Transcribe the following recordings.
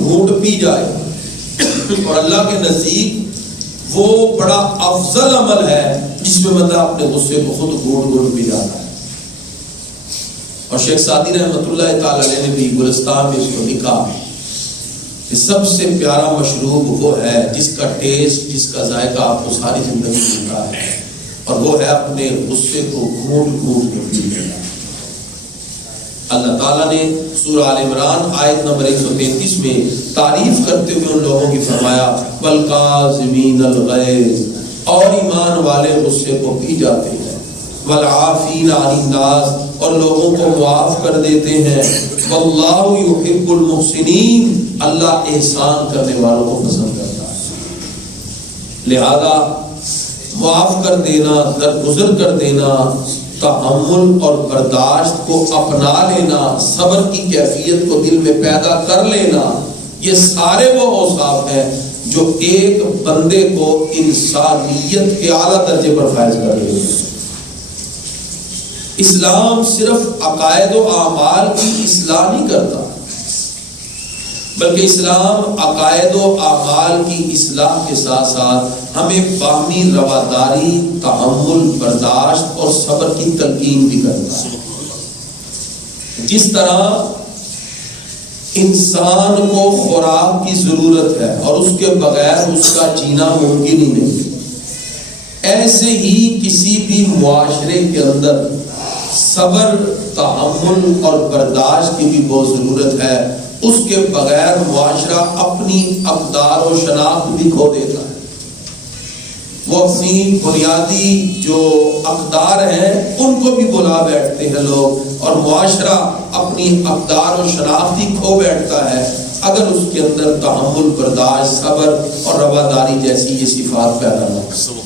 گھونٹ پی جائے. اور اللہ کے نزدیک وہ بڑا افضل عمل ہے جس میں بندہ اپنے غصے کو خود گھونٹ گھونٹ پی جاتا ہے. اور شیخ سعدی رحمۃ اللہ تعالی علیہ نے بھی گلستان میں اس کو لکھا کہ سب سے پیارا مشروب وہ ہے جس کا ٹیسٹ، جس کا ذائقہ آپ کو ساری زندگی ملتا ہے، اور وہ ہے اپنے غصے کو گھونٹ گھونٹ کے پی لینا. اللہ تعالیٰ نے سورہ آل عمران آیت نمبر 133 میں تعریف کرتے ہوئے ان لوگوں کی فرمایا والکاظمین الغیظ، اور ایمان والے غصے کو پی جاتے ہیں، والعافین عن الناس، اور لوگوں کو معاف کر دیتے ہیں، واللہ یحب المحسنین، اللہ احسان کرنے والوں کو پسند کرتا ہے. لہذا معاف کر دینا، درگزر کر دینا، تحمل اور برداشت کو اپنا لینا، صبر کی کیفیت کو دل میں پیدا کر لینا، یہ سارے وہ اوصاف ہیں جو ایک بندے کو انسانیت کے اعلیٰ درجے پر فائز کر رہے ہیں. اسلام صرف عقائد و اعمال کی اصلاح نہیں کرتا، بلکہ اسلام عقائد و اعمال کی اصلاح کے ساتھ ساتھ ہمیں باہمی رواداری، تحمل، برداشت اور صبر کی تلقین بھی کرتا ہے. جس طرح انسان کو خوراک کی ضرورت ہے اور اس کے بغیر اس کا جینا ممکن ہی نہیں، ایسے ہی کسی بھی معاشرے کے اندر صبر، تحمل اور برداشت کی بھی بہت ضرورت ہے. اس کے بغیر معاشرہ اپنی اقدار و شناخت بھی کھو دیتا ہے. وہ اپنی بنیادی جو اقدار ہیں ان کو بھی بلا بیٹھتے ہیں لوگ، اور معاشرہ اپنی اقدار و شناخت ہی کھو بیٹھتا ہے اگر اس کے اندر تحمل، برداشت، صبر اور رواداری جیسی یہ صفات پیدا نہ ہو.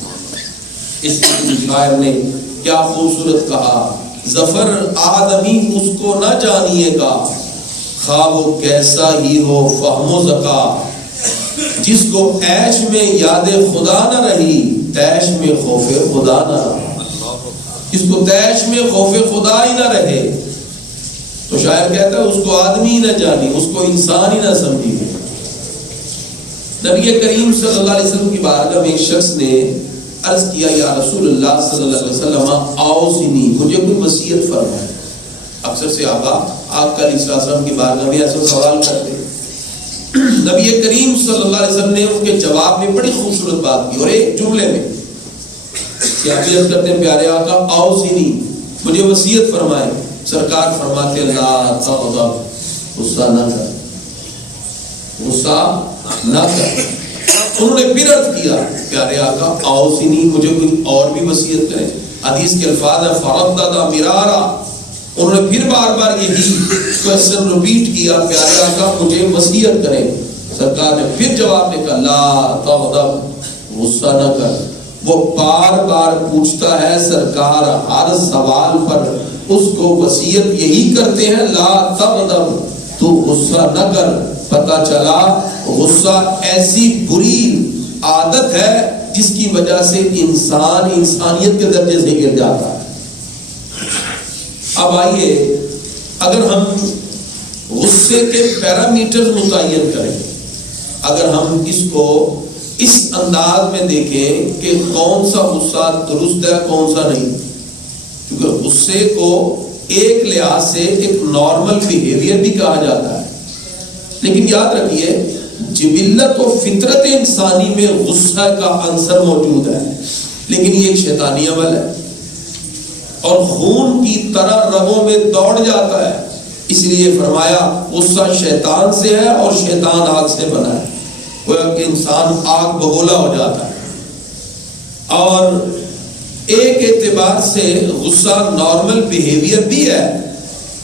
اس شاعر نے کیا خوبصورت کہا، ظفر آدمی اس کو نہ جانیے گا، خواہ وہ کیسا ہی ہو فہم و ذکا، جس کو عیش میں یاد خدا نہ رہی، تیش میں خوف خدا نہ رہا. جس کو تیش میں خوف خدا ہی نہ رہے، تو شاعر کہتا ہے اس کو آدمی نہ جانی، اس کو انسان ہی نہ سمجھی. نبی کریم صلی اللہ علیہ وسلم کی بارگاہ میں ایک شخص نے عرض کیا یا رسول اللہ صلی اللہ علیہ وسلم اوصنی، مجھے کوئی وصیت فرمائے. اکثر صحابہ آپ کا علیہ السلام کی بارگاہ میں ایسا سوال کرتے. نبی کریم صلی اللہ علیہ وسلم نے ان کے جواب میں بڑی خوبصورت بات کی، اور ایک جملے میں کیا عرض کرتے ہیں پیارے آقا اوصنی، مجھے وصیت فرمائے. سرکار فرماتے اللہ تغضب، غصہ نہ کر، غصہ نہ کر. انہوں نے پھر عرض کیا پیارے آقا اوصنی، مجھے کوئی اور بھی وصیت کریں. حدیث کے الفاظ ہیں فردد مرارا، انہوں نے پھر بار بار یہی کوشچن ریپیٹ کیا پیارے آقا مجھے وصیت کریں. سرکار نے پھر جواب میں کہا لا تغضب، غصہ نہ کر. وہ بار بار پوچھتا ہے، سرکار ہر سوال پر اس کو وصیت یہی کرتے ہیں لا تغضب، تو غصہ نہ کر. پتہ چلا غصہ ایسی بری عادت ہے جس کی وجہ سے انسان انسانیت کے درجے سے گر جاتا ہے. اب آئیے اگر ہم غصے کے پیرامیٹر متعین کریں، اگر ہم اس کو اس انداز میں دیکھیں کہ کون سا غصہ درست ہے کون سا نہیں، کیونکہ غصے کو ایک لحاظ سے ایک نارمل بیہیویئر بھی کہا جاتا ہے، لیکن یاد رکھیے جبلت و فطرت انسانی میں غصہ کا عنصر موجود ہے، لیکن یہ ایک شیطانی عمل ہے اور خون کی طرح رگوں میں دوڑ جاتا ہے. اس لیے فرمایا غصہ شیطان سے ہے اور شیطان آگ سے بنا ہے. وہ کہ انسان آگ بگولا ہو جاتا ہے. اور ایک اعتبار سے غصہ نارمل بیہیویئر بھی ہے،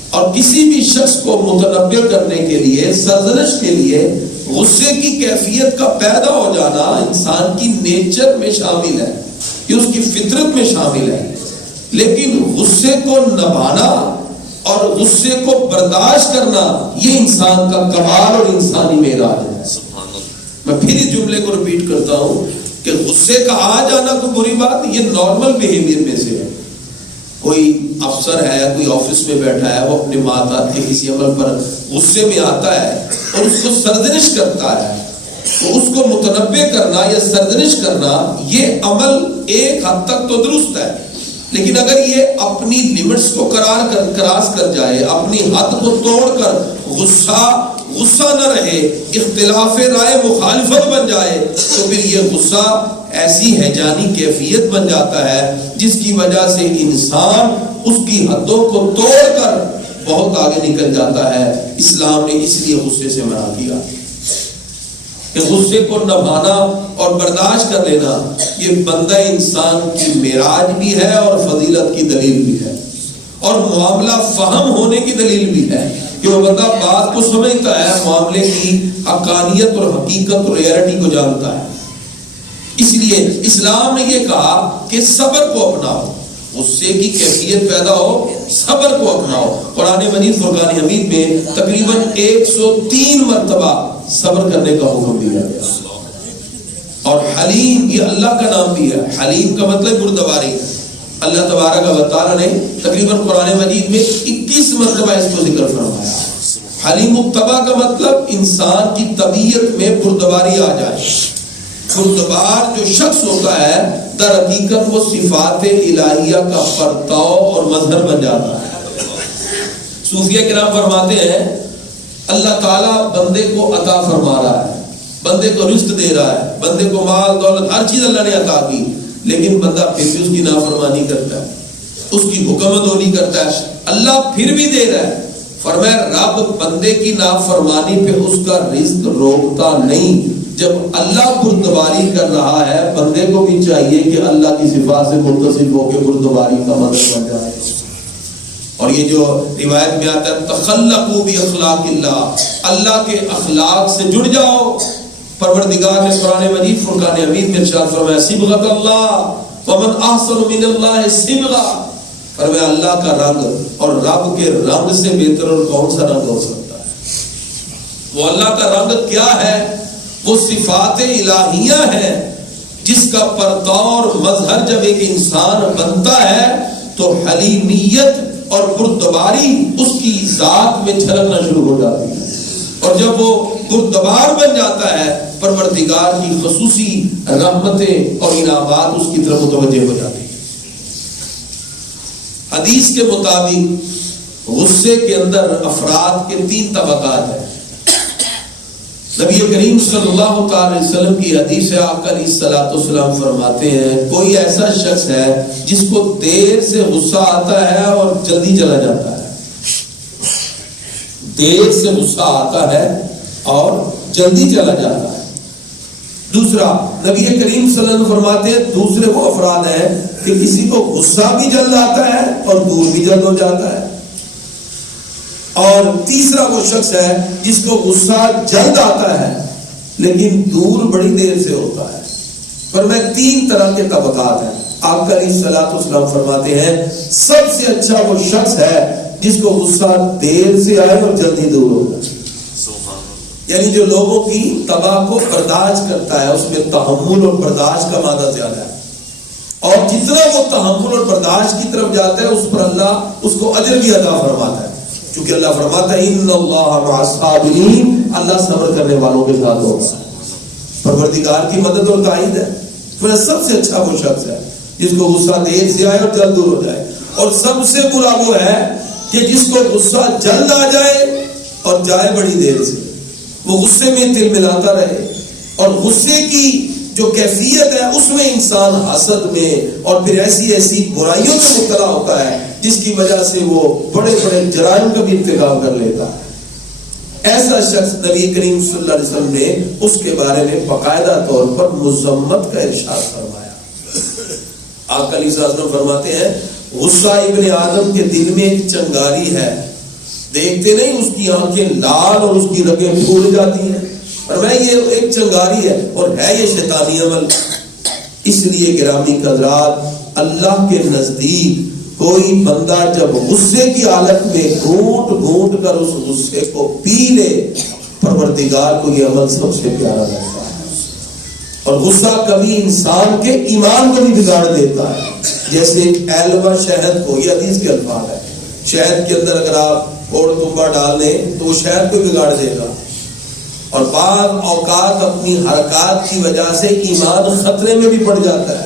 اور کسی بھی شخص کو متنبع کرنے کے لیے، سرزنش کے لیے غصے کی کیفیت کا پیدا ہو جانا انسان کی نیچر میں شامل ہے، یہ اس کی فطرت میں شامل ہے. لیکن غصے کو نبھانا اور غصے کو برداشت کرنا یہ انسان کا کمال اور انسانی معراج ہے. میں پھر اس جملے کو ریپیٹ کرتا ہوں کہ غصے کا آ جانا کوئی بری بات، یہ نارمل بیہیویئر میں سے ہے. کوئی افسر ہے، کوئی آفس میں بیٹھا ہے، وہ اپنے ماتحت کے کسی عمل پر غصے میں آتا ہے اور اس کو سرزنش کرتا ہے، تو اس کو متنبع کرنا یا سرزنش کرنا یہ عمل ایک حد تک تو درست ہے، لیکن اگر یہ اپنی لیمٹس کو کراس کر جائے، اپنی حد کو توڑ کر غصہ نہ رہے، اختلاف رائے مخالفت بن جائے، تو پھر یہ غصہ ایسی ہیجانی کیفیت بن جاتا ہے جس کی وجہ سے انسان اس کی حدوں کو توڑ کر بہت آگے نکل جاتا ہے۔ اسلام نے اس لیے غصے سے منع کیا کہ غصے کو نبھانا اور برداشت کر لینا یہ بندہ انسان کی معراج بھی ہے اور فضیلت کی دلیل بھی ہے، اور معاملہ فہم ہونے کی دلیل بھی ہے کہ وہ بندہ بات کو سمجھتا ہے، معاملے کی حقانیت اور حقیقت اور ریئلٹی کو جانتا ہے۔ اس لیے اسلام نے یہ کہا کہ صبر کو اپناؤ، غصے کی کیفیت پیدا ہو، صبر کو اپناؤ۔ قرآن مجید فرقان حمید میں تقریباً 103 مرتبہ صبر کرنے کا حکم دیا گیا، اور حلیم یہ اللہ کا نام بھی ہے۔ حلیم کا مطلب بردباری۔ اللہ تبارک و تعالیٰ نے تقریباً قرآن مجید میں 21 مرتبہ اس کو ذکر فرمایا۔ حلیم مقتبہ کا مطلب انسان کی طبیعت میں بردباری آ جائے۔ بردبار جو شخص ہوتا ہے در حقیقت وہ صفات الہیہ کا پرتاؤ اور مظہر بن جاتا ہے۔ صوفیہ کرام فرماتے ہیں اللہ تعالیٰ بندے کو عطا فرما رہا ہے، بندے کو رزق دے رہا ہے، بندے کو مال دولت ہر چیز اللہ نے عطا کی، لیکن بندہ پھر بھی اس کی نافرمانی کرتا ہے، اس کی حکم دوری کرتا ہے۔ اللہ پھر بھی دے رہا ہے۔ فرمایا رب بندے کی نافرمانی پہ اس کا رزق روکتا نہیں۔ جب اللہ بردباری کر رہا ہے، بندے کو بھی چاہیے کہ اللہ کی صفات سے متصف ہو کے بردباری کا مدد بن جائے۔ اور یہ جو روایت میں آتا ہے تخلقوا باخلاق اللہ، اللہ کے اخلاق سے جڑ جاؤ۔ پروردگار نے قرآن مجید فرقان حمید میں ارشاد فرمایا صبغۃ اللہ ومن احسن من اللہ صبغہ، فرمایا اللہ کا رنگ اور رب کے رنگ سے بہتر اور کون سا رنگ ہو سکتا ہے؟ وہ اللہ کا رنگ کیا ہے؟ وہ صفات الہیہ ہیں جس کا پرتاؤ اور مظہر جب ایک انسان بنتا ہے تو حلیمیت اور بردباری اس کی ذات میں جھلکنا شروع ہو جاتی ہے، اور جب وہ بردبار بن جاتا ہے پروردگار کی خصوصی رحمتیں اور انعامات اس کی طرف متوجہ ہو جاتی ہیں۔ حدیث کے مطابق غصے کے اندر افراد کے 3 طبقات ہیں۔ نبی کریم صلی اللہ تعالی وسلم کی حدیث ہے، آقا علیہ الصلوۃ والسلام فرماتے ہیں کوئی ایسا شخص ہے جس کو دیر سے غصہ آتا ہے اور جلدی چلا جاتا ہے، دیر سے غصہ آتا ہے اور جلدی چلا جاتا ہے۔ دوسرا نبی کریم صلی اللہ علیہ وسلم فرماتے ہیں دوسرے وہ افراد ہیں کہ کسی کو غصہ بھی جلد آتا ہے اور دور بھی جلد ہو جاتا ہے، اور تیسرا وہ شخص ہے جس کو غصہ جلد آتا ہے لیکن دور بڑی دیر سے ہوتا ہے۔ پر میں 3 طرح کے طبقات ہیں۔ آقا علیہ الصلوۃ والسلام فرماتے ہیں سب سے اچھا وہ شخص ہے جس کو غصہ دیر سے آئے اور جلدی دور ہو جائے، یعنی جو لوگوں کی تباہ کو برداشت کرتا ہے، اس میں تحمل اور برداشت کا مادہ زیادہ ہے، اور جتنا وہ تحمل اور برداشت کی طرف جاتا ہے اس پر اللہ اس کو اجر بھی عطا فرماتا ہے، کیونکہ اللہ فرماتا ہے ان اللہ مع الصابرین، اللہ صبر کرنے والوں کے ساتھ ہوگا۔ پروردگار کی مدد اور تائید ہے۔ تو سب سے اچھا وہ شخص ہے جس کو غصہ دیر سے آئے اور جلد دور ہو جائے، اور سب سے برا وہ ہے کہ جس کو غصہ جلد آ جائے اور جائے بڑی دیر سے، وہ غصے میں تل ملاتا رہے، اور غصے کی جو کیفیت ہے اس میں انسان حسد میں اور پھر ایسی برائیوں میں مبتلا ہوتا ہے جس کی وجہ سے وہ بڑے بڑے جرائم کا بھی ارتکاب کر لیتا ہے۔ ایسا شخص نبی کریم صلی اللہ علیہ وسلم نے اس کے بارے میں باقاعدہ طور پر مذمت کا ارشاد فرمایا۔ آقا علیہ السلام فرماتے ہیں غصہ ابن آدم کے دل میں ایک چنگاری ہے، دیکھتے نہیں اس کی آنکھیں لال اور اس کی رگیں پھول جاتی ہیں، فرمایا یہ ایک چنگاری ہے اور ہے یہ شیطانی عمل۔ اس لیے گرامی حضرات اللہ کے نزدیک کوئی بندہ جب غصے کی حالت میں گھونٹ گھونٹ کر اس غصے کو پی لے، پروردگار کو یہ عمل سب سے پیارا لگتا ہے، اور غصہ کبھی انسان کے ایمان کو بھی بگاڑ دیتا ہے۔ جیسے ایلوا شہد کو، یہ حدیث کے الفاظ ہے، شہد کے اندر اگر آپ کوڑ تمبا ڈال دیں تو وہ شہد کو بگاڑ دے گا، اور بعض اوقات اپنی حرکات کی وجہ سے ایمان خطرے میں بھی پڑ جاتا ہے.